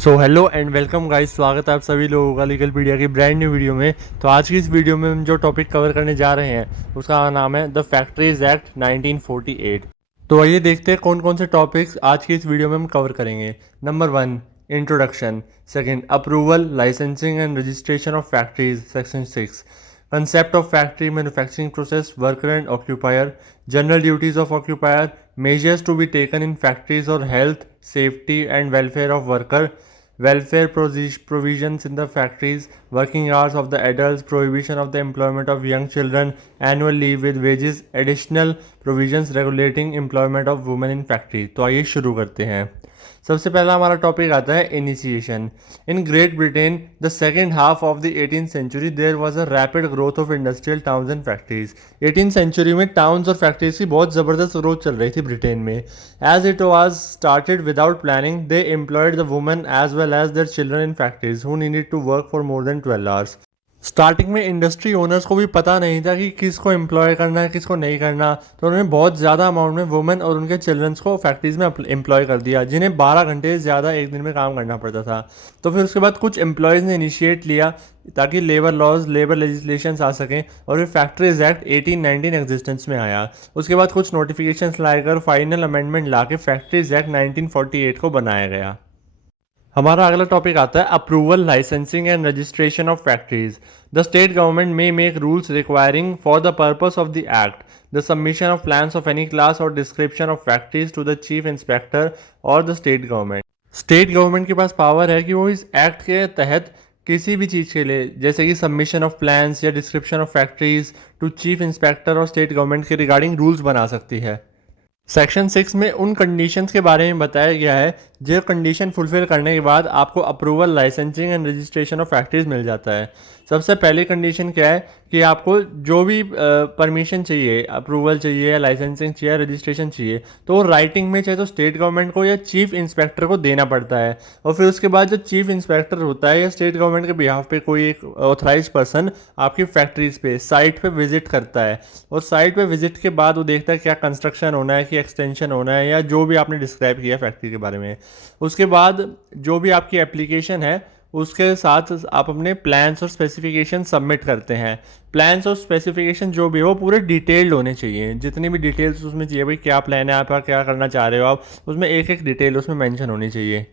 So hello and welcome guys, स्वागत है आप सभी लोगों का लीगलपीडिया की ब्रांड न्यू वीडियो में। तो आज की इस वीडियो में हम जो टॉपिक कवर करने जा रहे हैं उसका नाम है द फैक्ट्रीज एक्ट 1948। तो आइए देखते हैं कौन कौन से टॉपिक्स आज की इस वीडियो में हम कवर करेंगे। Number 1, introduction. Second, approval, licensing and registration of factories, section 6। Concept of factory manufacturing process, worker and occupier, general duties of occupier, measures to be taken in factories or health, safety and welfare of worker, welfare provisions in the factories, working hours of the adults, prohibition of the employment of young children, annual leave with wages, additional provisions regulating employment of women in factory। तो आइए शुरू करते हैं। सबसे पहला हमारा topic आता है initiation. In Great Britain the second half of the 18th century there was a rapid growth of industrial towns and factories. 18th century में टाउन्स और फैक्ट्रीज की बहुत ज़बरदस्त ग्रोथ चल रही थी ब्रिटेन में। As it was started without planning they employed the women as well as their children in factories who needed to work for more than 12 hours. Starting में इंडस्ट्री ओनर्स को भी पता नहीं था कि किसको एम्प्लॉय करना है किसको नहीं करना, तो उन्होंने बहुत ज़्यादा अमाउंट में वुमेन और उनके चिल्ड्रंस को फैक्ट्रीज़ में एम्प्लॉय कर दिया, जिन्हें 12 घंटे से ज़्यादा एक दिन में काम करना पड़ता था। तो फिर उसके बाद कुछ एम्प्लॉयज़ ने इनिशिएट लिया ताकि लेबर लॉज, लेबर लेजिस्लेशंस आ सकें, और फिर फैक्ट्रीज एक्ट 1819 एग्जिस्टेंस में आया। उसके बाद कुछ नोटिफिकेशंस लाकर फाइनल अमेंडमेंट ला के फैक्ट्रीज एक्ट 1948 को बनाया गया। हमारा अगला टॉपिक आता है approval, licensing and registration of factories. The state government may make rules requiring for the purpose of the act the submission of plans of any class or description of factories to the chief inspector or the state government. State government के पास power है कि वो इस act के तहत किसी भी चीज़ के लिए, जैसे कि सबमिशन ऑफ प्लान्स या description of factories to chief inspector और स्टेट गवर्नमेंट के रिगार्डिंग रूल्स बना सकती है। सेक्शन 6 में उन कंडीशंस के बारे में बताया गया है जो कंडीशन फुलफिल करने के बाद आपको approval, licensing and registration of factories मिल जाता है। सबसे पहली कंडीशन क्या है कि आपको जो भी परमिशन चाहिए, अप्रूवल चाहिए या लाइसेंसिंग चाहिए, रजिस्ट्रेशन चाहिए, तो वो राइटिंग में चाहे तो स्टेट गवर्नमेंट को या चीफ इंस्पेक्टर को देना पड़ता है। और फिर उसके बाद जो चीफ इंस्पेक्टर होता है या स्टेट गवर्नमेंट के बिहाफ पे कोई एक ऑथराइज पर्सन आपकी फैक्ट्रीज पे साइट पे विजिट करता है, और साइट पे विजिट के बाद वो देखता है क्या कंस्ट्रक्शन होना है, कि एक्सटेंशन होना है, या जो भी आपने डिस्क्राइब किया फैक्ट्री के बारे में। उसके बाद जो भी आपकी एप्लीकेशन है उसके साथ आप अपने प्लान्स और स्पेसिफिकेशन सबमिट करते हैं। प्लान्स और स्पेसिफिकेशन जो भी है वो पूरे डिटेल्ड होने चाहिए, जितनी भी डिटेल्स उसमें चाहिए, भाई क्या प्लान है आपका, क्या करना चाह रहे हो आप, उसमें एक एक डिटेल उसमें मेंशन होनी चाहिए।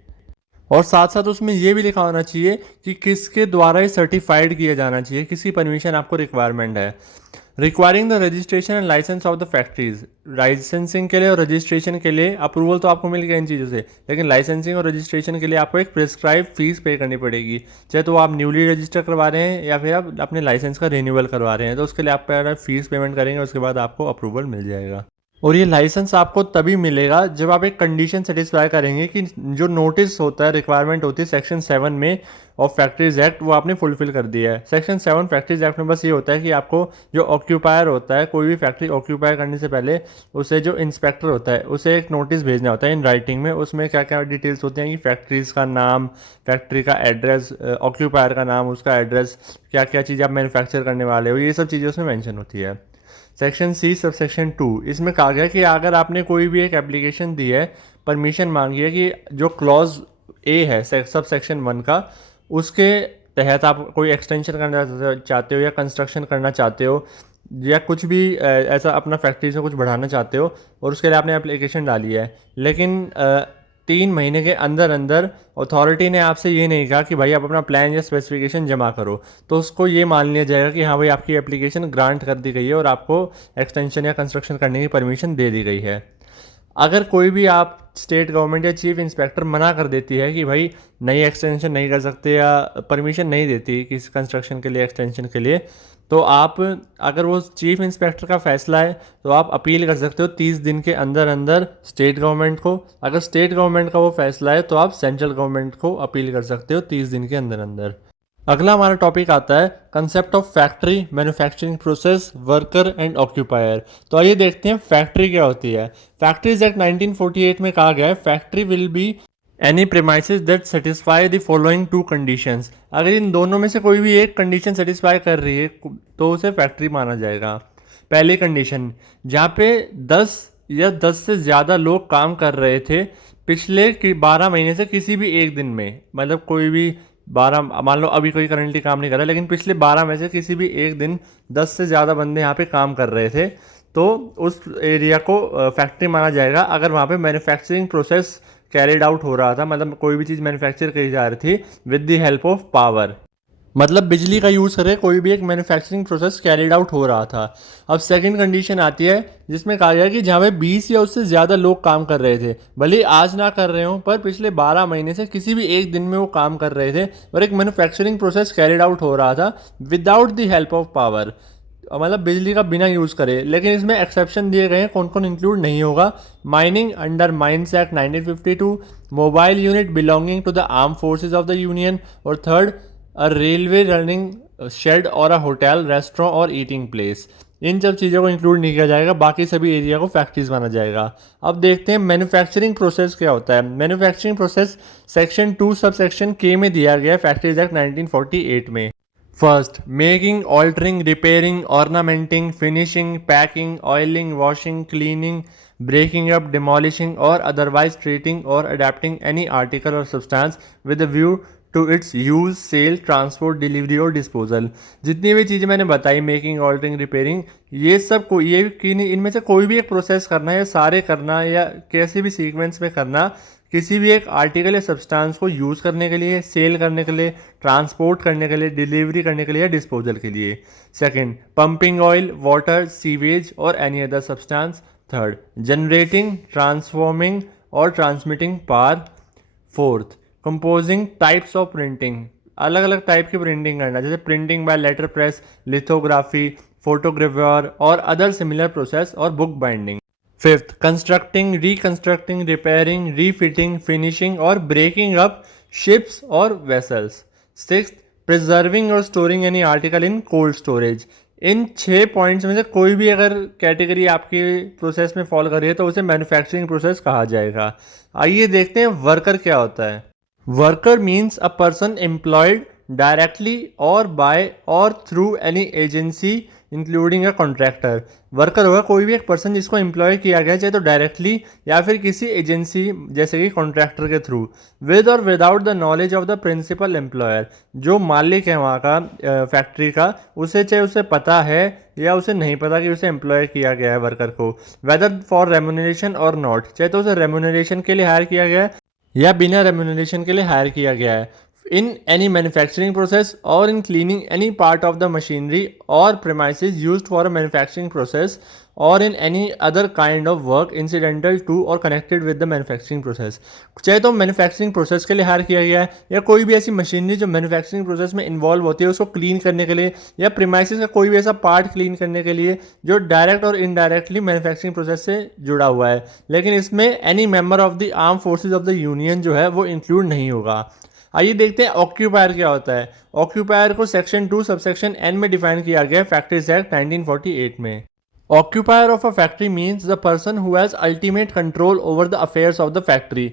और साथ साथ उसमें ये भी लिखा होना चाहिए कि किसके द्वारा ये सर्टिफाइड किया जाना चाहिए, किसकी परमिशन आपको रिक्वायरमेंट है। Requiring the registration and license of the factories. Licensing के लिए और रजिस्ट्रेशन के लिए अप्रूवल तो आपको मिल गया इन चीज़ों से, लेकिन लाइसेंसिंग और रजिस्ट्रेशन के लिए आपको एक प्रिस्क्राइब फीस पे करनी पड़ेगी। चाहे तो आप न्यूली रजिस्टर करवा रहे हैं या फिर आप अपने लाइसेंस का रिन्यूअल करवा रहे हैं, तो उसके लिए आप पहले फीस पेमेंट करेंगे, उसके बाद आपको अप्रूवल मिल जाएगा। और ये लाइसेंस आपको तभी मिलेगा जब आप एक कंडीशन सेटिस्फाई करेंगे कि जो नोटिस होता है, रिक्वायरमेंट होती है सेक्शन 7 में ऑफ फैक्ट्रीज एक्ट, वो आपने फुलफिल कर दिया है। सेक्शन 7 फैक्ट्रीज एक्ट में बस ये होता है कि आपको जो ऑक्यूपायर होता है, कोई भी फैक्ट्री ऑक्यूपायर करने से पहले उसे जो इंस्पेक्टर होता है उसे एक नोटिस भेजना होता है इन राइटिंग में। उसमें क्या क्या डिटेल्स होती हैं कि फैक्ट्रीज का नाम, फैक्ट्री का एड्रेस, ऑक्यूपायर का नाम, उसका एड्रेस, क्या क्या चीज़ आप मैन्युफैक्चर करने वाले हो, ये सब चीज़ें उसमें मैंशन होती है। सेक्शन सी सब सेक्शन 2, इसमें कहा गया कि अगर आपने कोई भी एक एप्लीकेशन दी है, परमिशन मांगी है कि जो क्लॉज ए है सब सेक्शन 1 का, उसके तहत आप कोई एक्सटेंशन करना चाहते हो या कंस्ट्रक्शन करना चाहते हो या कुछ भी ऐसा अपना फैक्ट्री से कुछ बढ़ाना चाहते हो, और उसके लिए आपने एप्लीकेशन डाली है, लेकिन 3 महीने के अंदर अंदर अथॉरिटी ने आपसे ये नहीं कहा कि भाई आप अपना प्लान या स्पेसिफिकेशन जमा करो, तो उसको ये मान लिया जाएगा कि हाँ भाई आपकी एप्लीकेशन ग्रांट कर दी गई है और आपको एक्सटेंशन या कंस्ट्रक्शन करने की परमिशन दे दी गई है। अगर कोई भी आप स्टेट गवर्नमेंट या चीफ इंस्पेक्टर मना कर देती है कि भाई नई एक्सटेंशन नहीं कर सकते या परमिशन नहीं देती किसी कंस्ट्रक्शन के लिए, एक्सटेंशन के लिए, तो आप, अगर वो चीफ इंस्पेक्टर का फैसला है तो आप अपील कर सकते हो 30 दिन के अंदर अंदर स्टेट गवर्नमेंट को। अगर स्टेट गवर्नमेंट का वो फैसला है तो आप सेंट्रल गवर्नमेंट को अपील कर सकते हो 30 दिन के अंदर अंदर। अगला हमारा टॉपिक आता है concept of factory, manufacturing process, worker and occupier. तो आइए देखते हैं फैक्ट्री क्या होती है। फैक्ट्रीज एक्ट 1948 में कहा गया है factory will be any premises that satisfy the following 2 conditions. अगर इन दोनों में से कोई भी एक कंडीशन सेटिस्फाई कर रही है तो उसे फैक्ट्री माना जाएगा। पहली कंडीशन, जहाँ पे 10 या 10 से ज़्यादा लोग काम कर रहे थे पिछले 12 महीने से किसी भी एक दिन में, मतलब कोई भी 12, मान लो अभी कोई करंटली काम नहीं कर रहा, लेकिन पिछले 12 में से किसी भी एक दिन 10 से ज़्यादा बंदे यहाँ पे काम कर रहे थे, तो उस एरिया को फैक्ट्री माना जाएगा अगर वहाँ पे मैन्युफैक्चरिंग प्रोसेस कैरिड आउट हो रहा था, मतलब कोई भी चीज़ मैन्युफैक्चर करी जा रही थी with the help of power, मतलब बिजली का यूज़ करके कोई भी एक मैन्युफैक्चरिंग प्रोसेस कैरिड आउट हो रहा था। अब सेकंड कंडीशन आती है जिसमें कहा गया कि जहाँ पे 20 या उससे ज़्यादा लोग काम कर रहे थे, भले ही आज ना कर रहे हों पर पिछले 12 महीने से किसी भी एक दिन में वो काम कर रहे थे और एक मैन्युफैक्चरिंग प्रोसेस कैरिड आउट हो रहा था without the help of power, मतलब बिजली का बिना यूज़ करे। लेकिन इसमें एक्सेप्शन दिए गए हैं, कौन कौन इंक्लूड नहीं होगा। Mining under mines act 1952, mobile unit belonging to the arm forces of the union, और third a railway running shed और अ होटल रेस्टोरेंट और ईटिंग प्लेस। इन सब चीज़ों को इंक्लूड नहीं किया जाएगा, बाकी सभी एरिया को फैक्ट्रीज माना जाएगा। अब देखते हैं मैन्युफैक्चरिंग प्रोसेस क्या होता है। Manufacturing process section 2 sub section के में दिया गया है फैक्ट्रीज एक्ट 1948 में। First, making, altering, repairing, ornamenting, finishing, packing, oiling, washing, cleaning, breaking up, demolishing, or otherwise treating or adapting any article or substance with a view to its use, sale, transport, delivery और disposal। जितनी भी चीज़ें मैंने बताई, making, altering, repairing, ये सब को ये इनमें से कोई भी एक प्रोसेस करना या सारे करना या कैसे भी सीक्वेंस में करना किसी भी एक आर्टिकल या सब्सटेंस को यूज़ करने के लिए, सेल करने के लिए, ट्रांसपोर्ट करने के लिए, डिलीवरी करने के लिए या डिस्पोजल के लिए। Second, pumping oil, water, sewage or any other substance. Third, generating, transforming or transmitting power. Fourth, composing types of printing, अलग अलग टाइप की प्रिंटिंग करना, जैसे printing by letter press, lithography, photographer or other similar process or book binding. Fifth, constructing, reconstructing, repairing, refitting, finishing or breaking up ships or vessels. Sixth, preserving or storing any article in cold storage. इन 6 points में से कोई भी अगर category आपकी process में follow कर रही है तो उसे मैन्युफैक्चरिंग प्रोसेस कहा जाएगा। आइए देखते हैं वर्कर क्या होता है। Worker means a person employed directly और बाय और through any agency including a contractor. Worker होगा कोई भी एक पर्सन जिसको एम्प्लॉय किया गया, चाहे तो डायरेक्टली या फिर किसी एजेंसी जैसे कि कॉन्ट्रैक्टर के थ्रू, विद और without the knowledge of the principal employer. जो मालिक है वहाँ का फैक्ट्री का, उसे चाहे उसे पता है या उसे नहीं पता कि उसे एम्प्लॉय किया गया है वर्कर को, वेदर फॉर रेम्यूनरेशन और नॉट, चाहे तो उसे रेम्यूनरेशन के लिए हायर किया गया है या बिना रेम्यूनरेशन के लिए हायर किया गया है, in any manufacturing process or in cleaning any part of the machinery or premises used for a manufacturing process or in any other kind of work incidental to or connected with the manufacturing process। चाहे तो manufacturing process के लिए higher किया गया है या कोई भी ऐसी मशीनरी जो मैन्युफैक्चरिंग प्रोसेस में इन्वॉल्व होती है उसको क्लीन करने के लिए, या प्रीमाइसिस का कोई भी ऐसा पार्ट क्लीन करने के लिए जो डायरेक्ट और इनडायरेक्टली मैन्युफैक्चरिंग प्रोसेस से जुड़ा हुआ है। लेकिन इसमें any member of the arm forces of the union जो है वो इंक्लूड नहीं होगा। आइए देखते हैं ऑक्यूपायर क्या होता है। ऑक्यूपायर को सेक्शन 2 सबसेक्शन एन में डिफाइन किया गया है फैक्ट्रीज एक्ट 1948 में। Occupier of a factory means the person who has ultimate control over the affairs of the factory.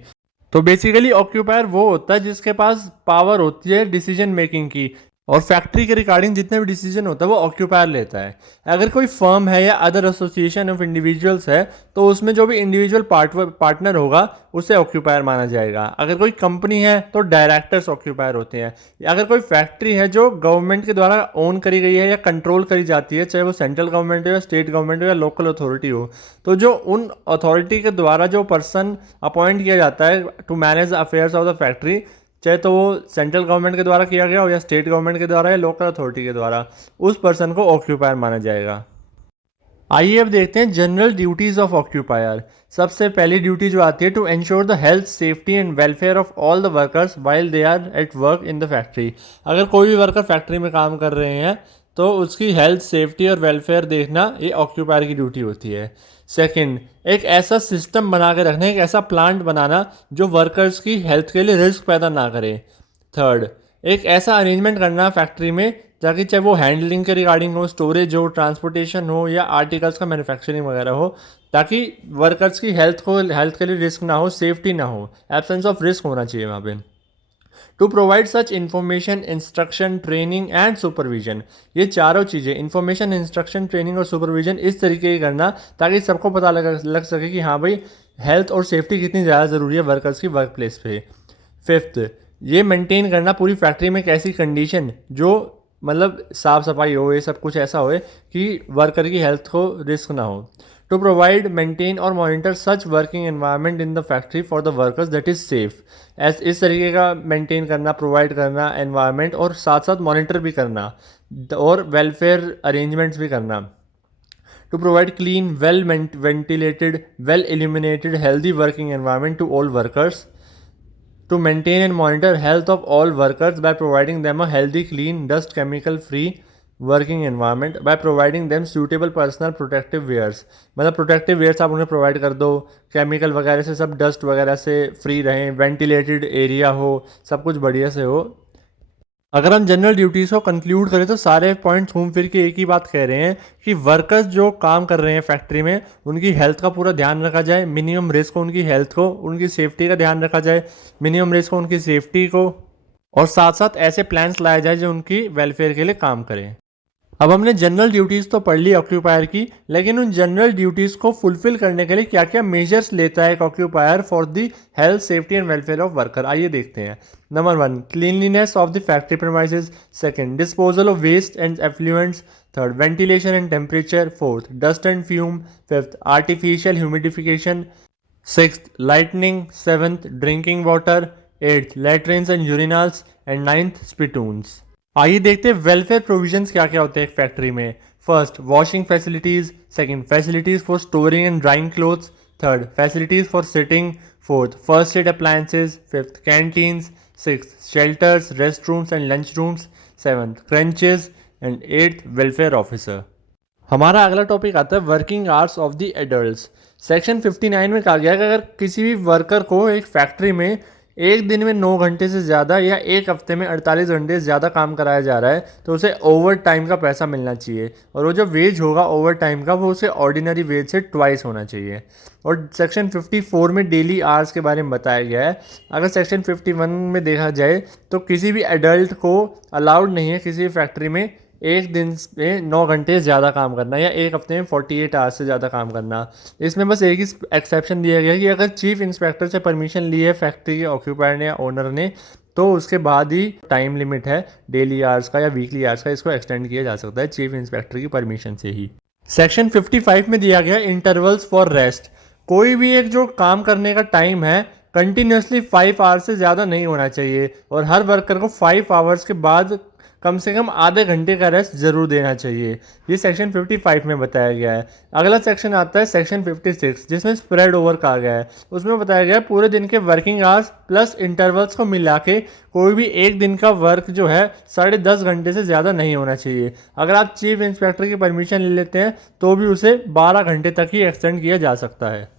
तो बेसिकली ऑक्यूपायर वो होता है जिसके पास पावर होती है डिसीजन मेकिंग की, और फैक्ट्री के रिगार्डिंग जितने भी डिसीजन होता है वो ऑक्यूपायर लेता है। अगर कोई फर्म है या अदर एसोसिएशन ऑफ इंडिविजुअल्स है तो उसमें जो भी इंडिविजुअल पार्टनर होगा उसे ऑक्यूपायर माना जाएगा। अगर कोई कंपनी है तो डायरेक्टर्स ऑक्यूपायर होते हैं। अगर कोई फैक्ट्री है जो गवर्नमेंट के द्वारा ओन करी गई है या कंट्रोल करी जाती है, चाहे वो सेंट्रल गवर्नमेंट हो या स्टेट गवर्नमेंट हो या लोकल अथॉरिटी हो, तो जो उन अथॉरिटी के द्वारा जो पर्सन अपॉइंट किया जाता है to manage the affairs of the factory, चाहे तो वो सेंट्रल गवर्नमेंट के द्वारा किया गया हो या स्टेट गवर्नमेंट के द्वारा या लोकल अथॉरिटी के द्वारा, उस पर्सन को ऑक्यूपायर माना जाएगा। आइए अब देखते हैं जनरल ड्यूटीज ऑफ ऑक्यूपायर। सबसे पहली ड्यूटी जो आती है, to ensure the health, safety and welfare of all the workers while they are at work in the factory. अगर कोई भी वर्कर फैक्ट्री में काम कर रहे हैं तो उसकी हेल्थ, सेफ्टी और वेलफेयर देखना ये ऑक्यूपायर की ड्यूटी होती है। सेकंड, एक ऐसा सिस्टम बना के रखना, एक ऐसा प्लांट बनाना जो वर्कर्स की हेल्थ के लिए रिस्क पैदा ना करे। थर्ड, एक ऐसा अरेंजमेंट करना फैक्ट्री में ताकि चाहे वो हैंडलिंग के रिगार्डिंग हो, स्टोरेज हो, ट्रांसपोर्टेशन हो या आर्टिकल्स का मैन्युफैक्चरिंग वगैरह हो, ताकि वर्कर्स की हेल्थ के लिए रिस्क ना हो, सेफ्टी ना हो, एब्सेंस ऑफ रिस्क होना चाहिए वहाँ पे। To provide such information, instruction, training and supervision. ये चारों चीज़ें, इंफॉर्मेशन, इंस्ट्रक्शन, ट्रेनिंग और सुपरविजन, इस तरीके की करना ताकि सबको पता लग सके कि हाँ भाई हेल्थ और सेफ्टी कितनी ज़्यादा ज़रूरी है वर्कर्स की वर्क प्लेस पे। फिफ्थ, ये मेंटेन करना पूरी फैक्ट्री में एक ऐसी कंडीशन जो मतलब साफ़ सफाई हो, ये सब कुछ ऐसा हो कि वर्कर की हेल्थ को रिस्क ना हो। टू प्रोवाइड मेंटेन और monitor such working environment in the factory for the workers that is safe. इस तरीके का मेंटेन करना, प्रोवाइड करना एनवायरनमेंट, और साथ साथ मॉनिटर भी करना और वेलफेयर अरेंजमेंट्स भी करना। To provide clean, ventilated, well illuminated, healthy working environment to all workers. To maintain and monitor health of all workers by providing them a healthy, clean, dust chemical free working environment by providing them suitable personal protective wears. मतलब protective wears आप उन्हें provide कर दो, chemical वगैरह से सब, dust वगैरह से फ्री रहें, वेंटिलेटेड एरिया हो, सब कुछ बढ़िया से हो। अगर हम जनरल ड्यूटीज़ को कंक्लूड करें तो सारे पॉइंट्स घूम फिर के एक ही बात कह रहे हैं कि वर्कर्स जो काम कर रहे हैं फैक्ट्री में उनकी हेल्थ का पूरा ध्यान रखा जाए, मिनिमम रिस्क हो उनकी हेल्थ को, उनकी सेफ्टी का ध्यान रखा जाए, मिनिमम रिस्क हो उनकी सेफ्टी को, और साथ साथ ऐसे प्लान्स लाए जाए जो उनकी वेलफेयर के लिए काम करें। अब हमने जनरल ड्यूटीज़ तो पढ़ ली ऑक्यूपायर की, लेकिन उन जनरल ड्यूटीज़ को फुलफिल करने के लिए क्या क्या मेजर्स लेता है एक occupier for the health safety and welfare of worker, आइए देखते हैं। Number 1, cleanliness of the factory premises. Second, disposal of waste and effluents. Third, ventilation and temperature. Fourth, dust and fume. Fifth, artificial humidification. Sixth, lightning. Seventh, drinking water. Eighth, latrines and urinals. And ninth, spittoons. आइए देखते हैं welfare provisions क्या क्या होते हैं एक factory में। First, washing facilities. Second, facilities for storing and drawing clothes. Third, facilities for sitting. Fourth, first aid appliances. Fifth, canteens. Sixth, shelters, rest rooms and lunch rooms. Seventh, crunches. And eighth, welfare officer. हमारा अगला topic आता है working hours of the adults. Section 59 में कहा गया है कि अगर किसी भी वर्कर को एक फैक्ट्री में एक दिन में 9 घंटे से ज़्यादा या एक हफ्ते में 48 घंटे से ज़्यादा काम कराया जा रहा है तो उसे ओवर टाइम का पैसा मिलना चाहिए, और वो जो वेज होगा ओवर टाइम का वो उसे ऑर्डिनरी वेज से ट्वाइस होना चाहिए। और सेक्शन 54 में डेली आवर्स के बारे में बताया गया है। अगर सेक्शन 51 में देखा जाए तो किसी भी एडल्ट को अलाउड नहीं है किसी भी फैक्ट्री में एक दिन में 9 घंटे ज़्यादा काम करना या एक हफ्ते में 48 आवर्स से ज़्यादा काम करना। इसमें बस एक ही एक्सेप्शन दिया गया है कि अगर चीफ इंस्पेक्टर से परमिशन ली है फैक्ट्री के ऑक्यूपायर ने या ओनर ने तो उसके बाद ही टाइम लिमिट है डेली आवर्स का या वीकली आवर्स का, इसको एक्सटेंड किया जा सकता है चीफ इंस्पेक्टर की परमिशन से ही। सेक्शन 55 में दिया गया इंटरवल्स फॉर रेस्ट। कोई भी एक जो काम करने का टाइम है कंटिन्यूसली 5 आवर्स से ज़्यादा नहीं होना चाहिए, और हर वर्कर को 5 आवर्स के बाद कम से कम आधे घंटे का रेस्ट जरूर देना चाहिए। ये सेक्शन 55 में बताया गया है। अगला सेक्शन आता है सेक्शन 56 जिसमें स्प्रेड ओवर कहा गया है। उसमें बताया गया है पूरे दिन के वर्किंग आवर्स प्लस इंटरवल्स को मिला के कोई भी एक दिन का वर्क जो है 10.5 घंटे से ज़्यादा नहीं होना चाहिए। अगर आप चीफ इंस्पेक्टर की परमिशन ले लेते हैं तो भी उसे 12 घंटे तक ही एक्सटेंड किया जा सकता है।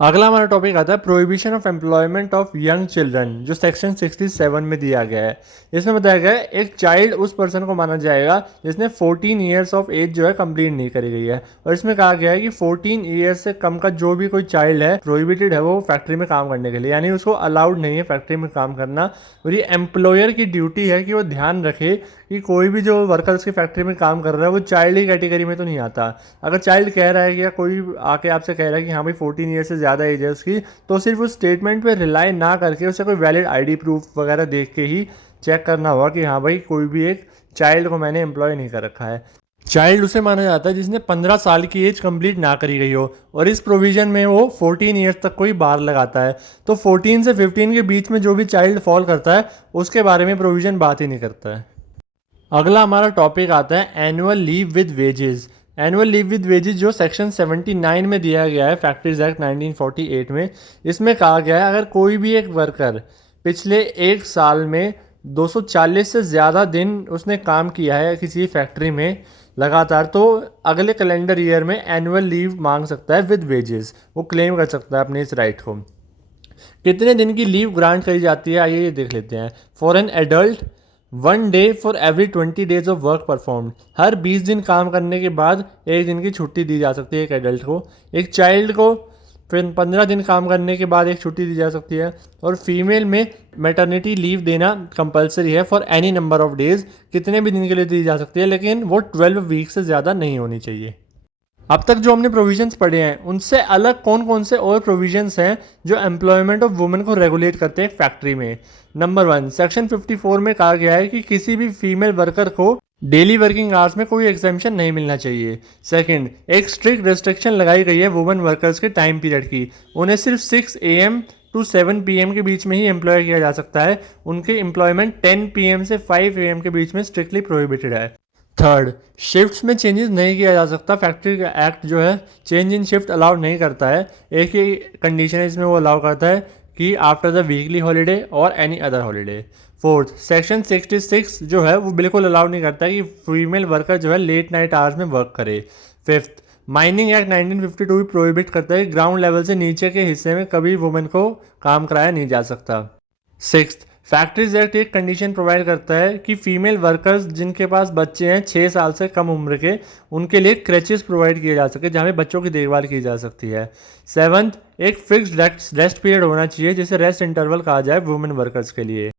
अगला हमारा टॉपिक आता है prohibition of employment of young children, जो सेक्शन 67 में दिया गया है। इसमें बताया गया है एक चाइल्ड उस पर्सन को माना जाएगा जिसने 14 ईयर्स ऑफ एज जो है कंप्लीट नहीं करी गई है, और इसमें कहा गया है कि 14 ईयर्स से कम का जो भी कोई चाइल्ड है प्रोहिबिटेड है वो फैक्ट्री में काम करने के लिए, यानी उसको अलाउड नहीं है फैक्ट्री में काम करना। और ये एम्प्लॉयर की ड्यूटी है कि वो ध्यान रखे कि कोई भी जो वर्कर उसकी फैक्ट्री में काम कर रहा है वो चाइल्ड ही कैटेगरी में तो नहीं आता। अगर चाइल्ड कह रहा है या कोई आके आपसे कह रहा है कि हाँ भाई 14 ईयर से ज़्यादा एज है उसकी, तो सिर्फ उस स्टेटमेंट पे रिलाई ना करके उसे कोई वैलिड आईडी प्रूफ वगैरह देख के ही चेक करना होगा कि हाँ भाई कोई भी एक चाइल्ड को मैंने एम्प्लॉय नहीं कर रखा है। चाइल्ड उसे माना जाता है जिसने 15 साल की एज कंप्लीट ना करी गई हो, और इस प्रोविजन में वो 14 ईयर्स तक कोई बार लगाता है। तो 14 से 15 के बीच में जो भी चाइल्ड फॉल करता है उसके बारे में प्रोविजन बात ही नहीं करता है। अगला हमारा टॉपिक आता है annual leave with wages. Annual leave with wages जो सेक्शन 79 में दिया गया है फैक्ट्रीज एक्ट 1948 में। इसमें कहा गया है अगर कोई भी एक वर्कर पिछले एक साल में 240 से ज़्यादा दिन उसने काम किया है किसी फैक्ट्री में लगातार, तो अगले कैलेंडर ईयर में एनुअल लीव मांग सकता है विद वेजेस, वो क्लेम कर सकता है अपने इस राइट को। कितने दिन की लीव ग्रांट करी जाती है आइए ये देख लेते हैं। For an adult 1 day for every 20 days of work performed. हर 20 दिन काम करने के बाद एक दिन की छुट्टी दी जा सकती है एक एडल्ट को। एक चाइल्ड को फिर 15 दिन काम करने के बाद एक छुट्टी दी जा सकती है। और फीमेल में मैटरनिटी लीव देना कंपलसरी है for any number of days, कितने भी दिन के लिए दी जा सकती है, लेकिन वो 12 वीक से ज़्यादा नहीं होनी चाहिए। अब तक जो हमने प्रोविजंस पढ़े हैं उनसे अलग कौन कौन से और प्रोविजंस हैं जो एम्प्लॉयमेंट ऑफ वुमेन को रेगुलेट करते हैं फैक्ट्री में। नंबर 1, सेक्शन 54 में कहा गया है कि किसी भी फीमेल वर्कर को डेली वर्किंग आवर्स में कोई एग्जाम्पशन नहीं मिलना चाहिए। सेकंड, एक स्ट्रिक्ट रेस्ट्रिक्शन लगाई गई है वुमेन वर्कर्स के टाइम पीरियड की। उन्हें सिर्फ 6 AM टू 7 PM के बीच में ही एम्प्लॉय किया जा सकता है। उनके एम्प्लॉयमेंट 10 PM से 5 AM के बीच में स्ट्रिक्टली प्रोहिबिटेड है। थर्ड, शिफ्ट्स में चेंजेस नहीं किया जा सकता। फैक्ट्री का एक्ट जो है चेंज इन शिफ्ट अलाउड नहीं करता है। एक ही कंडीशन है इसमें वो अलाउ करता है कि आफ्टर द वीकली हॉलीडे और any other holiday. Fourth, section 66 जो है वो बिल्कुल अलाउ नहीं करता है कि फीमेल वर्कर जो है लेट नाइट आवर्स में वर्क करे। फिफ्थ, माइनिंग एक्ट 1952 भी प्रोहिबिट करता है कि ग्राउंड लेवल से नीचे के हिस्से में कभी वुमेन को काम कराया नहीं जा सकता। सिक्स्थ, फैक्ट्रीज एक्ट एक कंडीशन प्रोवाइड करता है कि फीमेल वर्कर्स जिनके पास बच्चे हैं 6 साल से कम उम्र के, उनके लिए क्रेचेस प्रोवाइड किए जा सके जहाँ पे बच्चों की देखभाल की जा सकती है। सेवंथ, एक फिक्स्ड रेस्ट पीरियड होना चाहिए जिसे रेस्ट इंटरवल कहा जाए वुमेन वर्कर्स के लिए।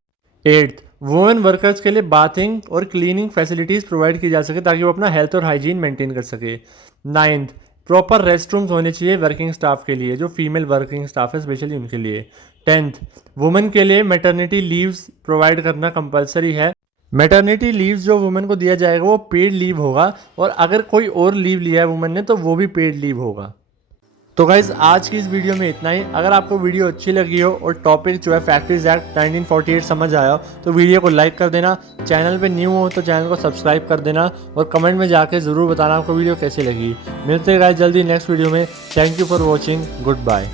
एट्थ, वुमेन वर्कर्स के लिए बाथिंग और क्लीनिंग फैसिलिटीज़ प्रोवाइड की जा सके ताकि वो अपना हेल्थ और हाइजीन मेंटेन कर सके। नाइन्थ, प्रॉपर रेस्ट रूम्स होने चाहिए वर्किंग स्टाफ के लिए, जो फीमेल वर्किंग स्टाफ है स्पेशली उनके लिए। 10th, वुमेन के लिए मैटरनिटी लीव्स प्रोवाइड करना कंपलसरी है। मैटरनिटी लीव्स जो वुमेन को दिया जाएगा वो पेड लीव होगा, और अगर कोई और लीव लिया है वुमेन ने तो वो भी पेड लीव होगा। तो गाइज आज की इस वीडियो में इतना ही। अगर आपको वीडियो अच्छी लगी हो और टॉपिक जो है फैक्ट्रीज एक्ट 1948 समझ आया हो तो वीडियो को लाइक कर देना। चैनल पे न्यू हो तो चैनल को सब्सक्राइब कर देना और कमेंट में जाके ज़रूर बताना आपको वीडियो कैसी लगी। मिलते हैं गाइज जल्दी नेक्स्ट वीडियो में। Thank you for watching. Good bye.